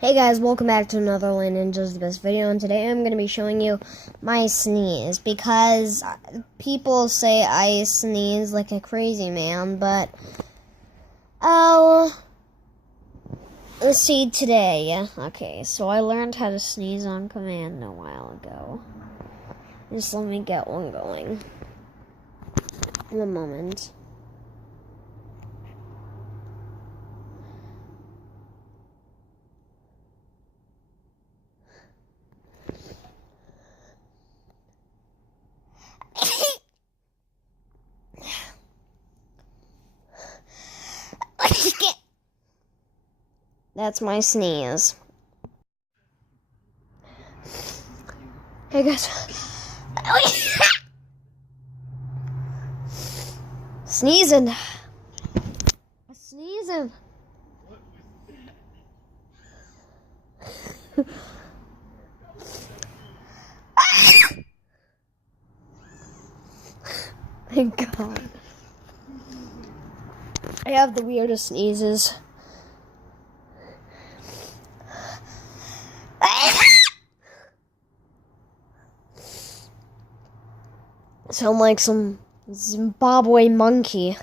Hey guys, welcome back to another Lane Ninja's the Best video, and today I'm going to be showing you my sneeze, because people say I sneeze like a crazy man, but let's see today. Okay, so I learned how to sneeze on command a while ago. Just let me get one going. In a moment. That's my sneeze. Hey guys. Sneezing. Sneezing. Thank God. I have the weirdest sneezes. Sound like some Zimbabwe monkey.